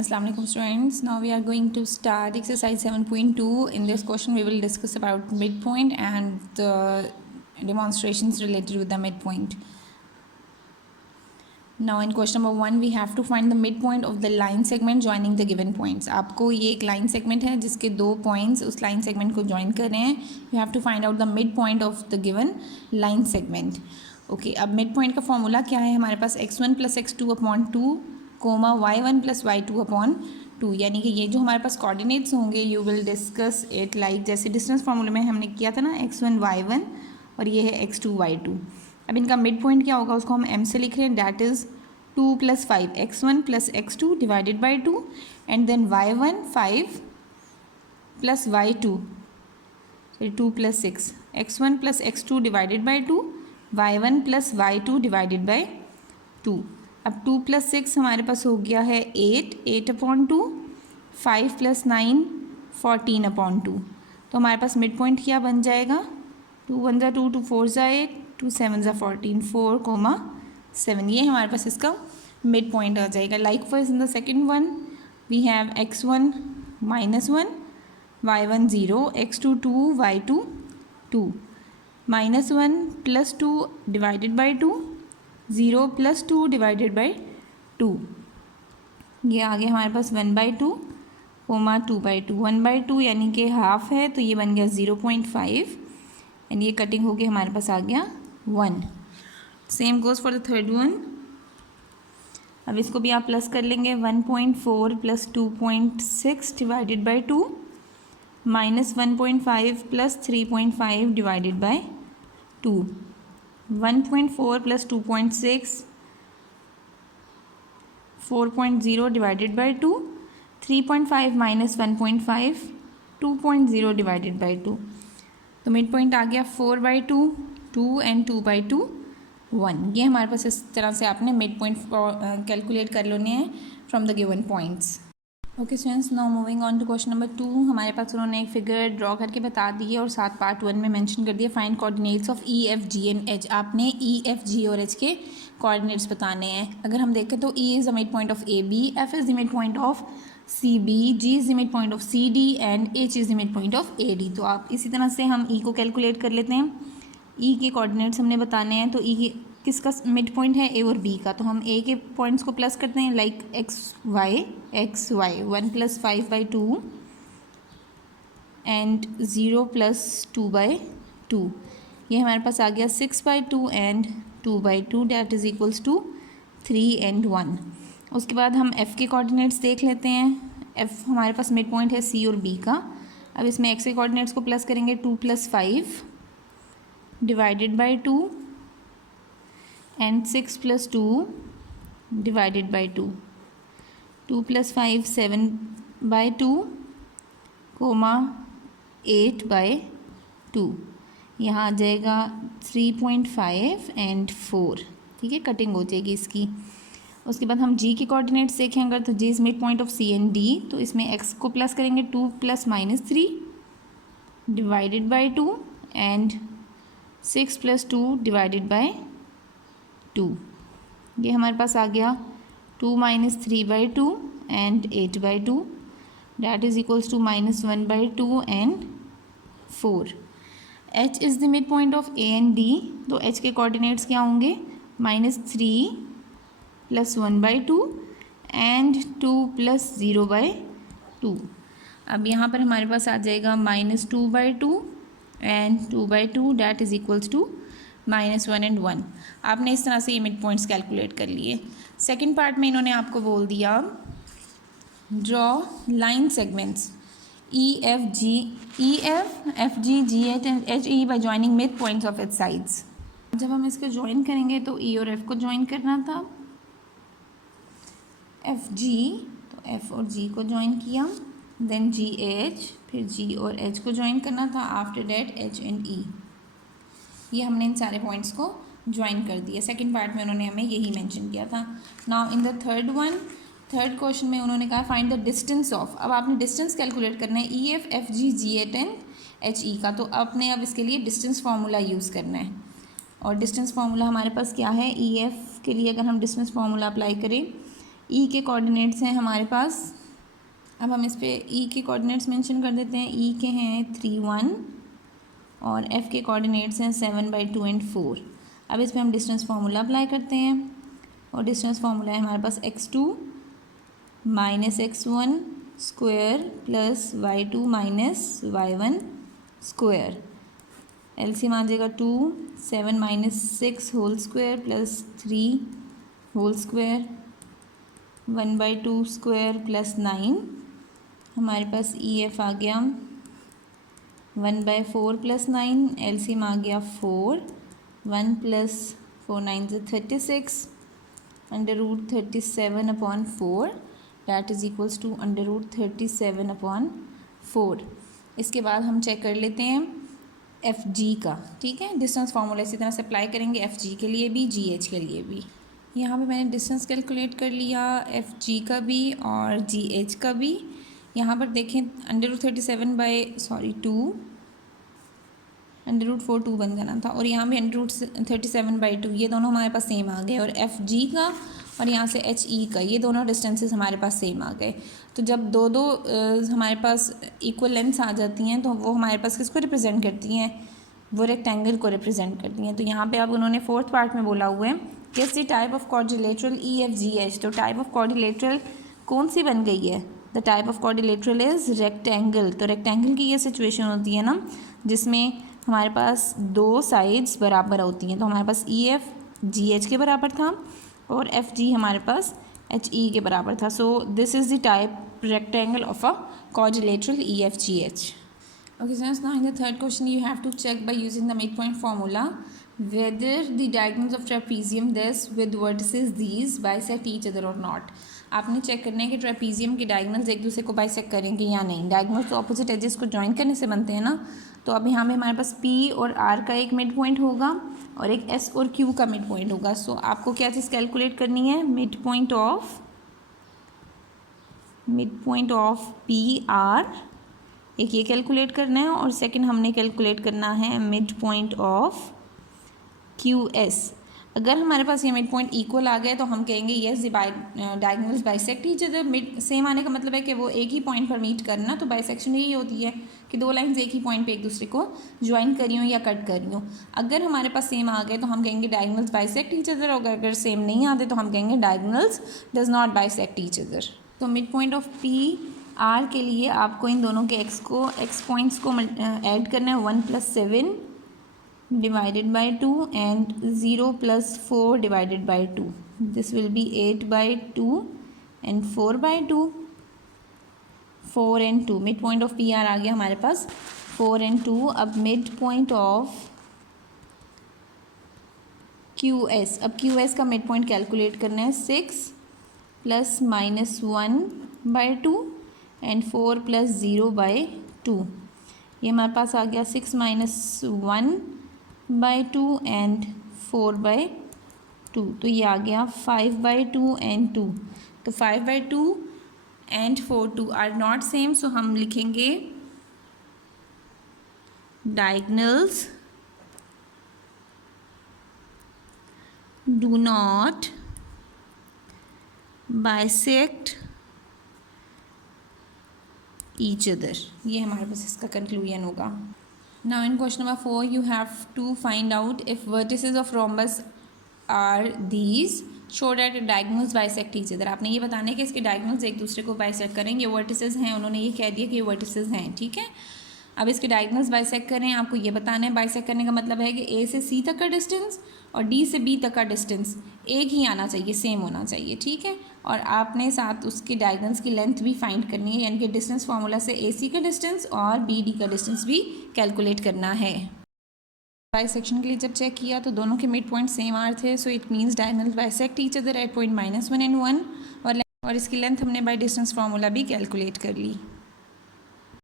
Assalamu alaikum students. Now we are going to start exercise 7.2. In this question we will discuss about midpoint and the demonstrations related with the midpoint. Now in question number 1 we have to find the midpoint of the line segment joining the given points. आपको ये एक line segment है जिसके दो points उस line segment को join कर रहे हैं. You have to find out the midpoint of the given line segment. Okay, अब midpoint का formula क्या है हमारे पास x1 plus x2 upon 2 comma y1 plus y2 upon 2 यानी कि ये जो हमारे पास कोऑर्डिनेट्स होंगे you will discuss it like जैसे डिस्टेंस फार्मूले में हमने किया था ना x1 y1 और ये है x2 y2. अब इनका मिड पॉइंट क्या होगा उसको हम m से लिख रहे हैं that is 2 plus 5 x1 plus x2 divided by 2 and then y1 5 plus y2 2 plus 6 x1 plus x2 divided by 2 y1 plus y2 divided by 2. अब 2 प्लस 6 हमारे पास हो गया है 8 अपॉन 2 5 प्लस 9 14 अपॉन 2. तो हमारे पास मिड पॉइंट क्या बन जाएगा 2 1 ज़ा 2 2 4 ज़ा 8 2 7 ज़ा 14 4,7 ये हमारे पास इसका मिड पॉइंट आ जाएगा. Likewise in the second one we have x1 -1 y1 0 x2 2 y2 2 -1 plus 2 divided by 2 0 plus 2 divided by 2. ये आ गया हमारे पास 1/2 कोमा 2/2 1/2 यानी कि हाफ है तो ये बन गया 0.5 एंड ये कटिंग होके हमारे पास आ गया 1. Same goes for the third one. अब इसको भी आप प्लस कर लेंगे 1.4 plus 2.6 divided by 2 minus 1.5 plus 3.5 divided by 2. 1.4 plus 2.6 4.0 divided by 2 3.5 minus 1.5 2.0 divided by 2. तो मिड पॉइंट आ गया 4/2 2 एंड 2/2 1. ये हमारे पास इस तरह से आपने मिड पॉइंट कैलकुलेट कर लेने हैं from the given points. Okay students, now moving on to question number 2. हमारे पास उन्होंने एक फिगर ड्रॉ करके बता दी है और साथ पार्ट 1 में मेंशन कर दिया find coordinates of E F G and H. आपने ई एफ जी और एच के कोऑर्डिनेट्स बताने हैं. अगर हम देखें तो E is the mid point of A B, F is the mid point of C B, G is the mid point of C D and H is the mid point of A D. तो आप इसी तरह से हम ई को calculate कर लेते हैं. ई के कोऑर्डिनेट्स हमने बताने हैं तो ई किसका मिड पॉइंट है ए और बी का. तो हम ए के पॉइंट्स को प्लस करते हैं like x y 1 plus 5/2 and 0 plus 2/2. ये हमारे पास आ गया 6/2 and 2/2 that is equals to 3 and 1. उसके बाद हम एफ़ के कोऑर्डिनेट्स देख लेते हैं. एफ़ हमारे पास मिड पॉइंट है सी और बी का. अब इसमें एक्स के कोऑर्डिनेट्स को प्लस करेंगे 2 plus 5 divided by 2 and 6 plus 2 divided by 2. 2 plus 5 7/2 coma 8/2. यहाँ आ जाएगा 3.5 एंड 4. ठीक है, कटिंग हो जाएगी इसकी. उसके बाद हम जी के कोऑर्डिनेट्स देखें अगर तो G is mid point of C and D. तो इसमें एक्स को प्लस करेंगे 2 plus -3 divided by 2 and 6 plus 2 divided by 2. ये हमारे पास आ गया 2 minus 3/2 and 8/2 that is equals to -1/2 and 4. H is the mid point of A and D. तो एच के कोऑर्डिनेट्स क्या होंगे -3 प्लस 1/2 एंड 2 प्लस 0/2. अब यहाँ पर हमारे पास आ जाएगा -2/2 and 2/2 that is equals to -1 and 1. आपने इस तरह से ये मिड पॉइंट्स कैलकुलेट कर लिए. सेकेंड पार्ट में इन्होंने आपको बोल दिया draw line segments E F G ji H and H E by joining mid points of its sides. जब हम इसको ज्वाइन करेंगे तो ई और एफ को ज्वाइन करना था. एफ जी तो एफ और जी को ज्वाइन किया, देन जी एच, फिर जी और एच को ज्वाइन करना था. आफ्टर डैट एच एंड ई. ये हमने इन सारे पॉइंट्स को ज्वाइन कर दिया. सेकंड पार्ट में उन्होंने हमें यही मेंशन किया था. Now in the third question में उन्होंने कहा फाइंड द डिस्टेंस ऑफ. अब आपने डिस्टेंस कैलकुलेट करना है E F F G G H and H E का. तो आपने अब इसके लिए डिस्टेंस फार्मूला यूज़ करना है. और डिस्टेंस फार्मूला हमारे पास क्या है ई एफ के लिए. अगर हम डिस्टेंस फार्मूला अप्लाई करें ई के कोऑर्डिनेट्स हैं हमारे पास। अब हम इस पे ई के कोऑर्डिनेट्स मेंशन कर देते हैं। ई के हैं 3, 1 और एफ़ के कोऑर्डिनेट्स हैं 7/2 एंड 4। अब इस पे हम डिस्टेंस फार्मूला अप्लाई करते हैं और डिस्टेंस फार्मूला है हमारे पास x2 minus x1 square plus y2 minus y1 square. LCM आ जाएगा 2, 7 minus 6 whole square plus 3 whole square, 1/2 square plus 9। हमारे पास ई एफ आ गया 1/4 प्लस 9, एलसीएम आ गया 4, 1 प्लस 4 9 36, √37/4 दैट इज़ इक्वल्स टू √37/4। इसके बाद हम चेक कर लेते हैं एफ जी का, ठीक है। डिस्टेंस फार्मूला इसी तरह से अप्लाई करेंगे एफ जी के लिए भी, जी एच के लिए भी। यहाँ पे मैंने डिस्टेंस कैलकुलेट कर लिया एफ जी का भी और जी एच का भी। यहाँ पर देखें √37/2 √4 2 बन जाना था और यहाँ भी √37/2, ये दोनों हमारे पास सेम आ गए। और एफ जी का और यहाँ से एच ई का, ये दोनों डिस्टेंसेस हमारे पास सेम आ गए। तो जब दो हमारे पास इक्वल लेंथ्स आ जाती हैं तो वो हमारे पास किसको रिप्रेजेंट करती हैं, वो रेक्टेंगल को रिप्रेजेंट करती हैं। तो यहाँ पे अब उन्होंने 4th पार्ट में बोला हुआ है किस the type of quadrilateral E F G H. तो टाइप ऑफ क्वाड्रिलेटरल कौन सी बन गई है, the type of quadrilateral is rectangle. तो रेक्टेंगल की ये सिचुएशन होती है ना जिसमें हमारे पास दो साइड्स बराबर होती हैं। तो हमारे पास ई एफ जी एच के बराबर था और एफ जी हमारे पास एच ई के बराबर था। So this is the type rectangle of a quadrilateral E F G H. Okay, so now in the third question you have to check by using the midpoint formula whether the diagonals of trapezium this with vertices these bisect each other or not। आपने check करना है कि trapezium के diagonals एक दूसरे को bisect करेंगे या नहीं। डायगनल्स तो ऑपोजिट एजेस को ज्वाइन करने से बनते हैं ना। तो अब यहाँ पे हमारे पास P और R का एक मिड पॉइंट होगा और एक S और Q का मिड पॉइंट होगा। सो आपको क्या चीज़ कैलकुलेट करनी है, मिड पॉइंट ऑफ PR, एक ये कैलकुलेट करना है और सेकंड हमने कैलकुलेट करना है मिड पॉइंट ऑफ QS। अगर हमारे पास ये मिड पॉइंट इक्वल आ गए तो हम कहेंगे yes diagonals bisect each other. Mid sem आने का मतलब है कि वो एक ही पॉइंट पर मीट करना। तो बाइसेक्शन यही होती है कि दो लाइंस एक ही पॉइंट पे एक दूसरे को ज्वाइन करी हो या कट करी हो। अगर हमारे पास सेम आ गए तो हम कहेंगे डायगोनल्स बाइसेक्ट ईच अदर, और अगर सेम नहीं आते तो हम कहेंगे diagonals does not bisect each other. तो मिड पॉइंट ऑफ PR के लिए आपको इन दोनों के एक्स पॉइंट्स को ऐड करना है। 1 + 7 divided by 2 and 0 + 4 divided by 2. This will be 8/2 and 4/2. 4 and 2 mid point of PR आ गया हमारे पास 4 and 2। अब मिड पॉइंट ऑफ QS, अब QS का मिड पॉइंट कैलकुलेट करना है। 6 + -1/2 एंड 4 + 0/2। ये हमारे पास आ गया 6 - 1/2 एंड 4/2। तो ये आ गया 5/2 एंड 2। तो 5/2 and 4/2 are not same. So हम लिखेंगे diagonals do not bisect each other. ये हमारे पास इसका कंक्लूजन होगा। Now in question number 4 you have to find out if vertices of rhombus are these show that diagonals bisect each other. आपने ये बताना है कि इसके डायगोनल्स एक दूसरे को बाइसेक्ट करेंगे। वर्टिसेस हैं, उन्होंने ये कह दिया कि ये वर्टिसेस हैं, ठीक है। अब इसके डायगोनल्स बाइसेक्ट करें, आपको ये बताना है। बाइसेक्ट करने का मतलब है कि A से C तक का डिस्टेंस और D से B तक का डिस्टेंस एक ही आना चाहिए, सेम होना चाहिए, ठीक है। और आपने साथ उसके डायगोनल्स की लेंथ भी फाइंड करनी है, यानी कि डिस्टेंस फार्मूला से AC का डिस्टेंस और BD का डिस्टेंस भी कैलकुलेट करना है। बाइसेक्शन के लिए जब चेक किया तो दोनों के मिड पॉइंट सेम आर थे। So it means diagonals bisect each other at point -1 and 1। और इसकी लेंथ हमने बाय डिस्टेंस फार्मूला भी कैलकुलेट कर ली।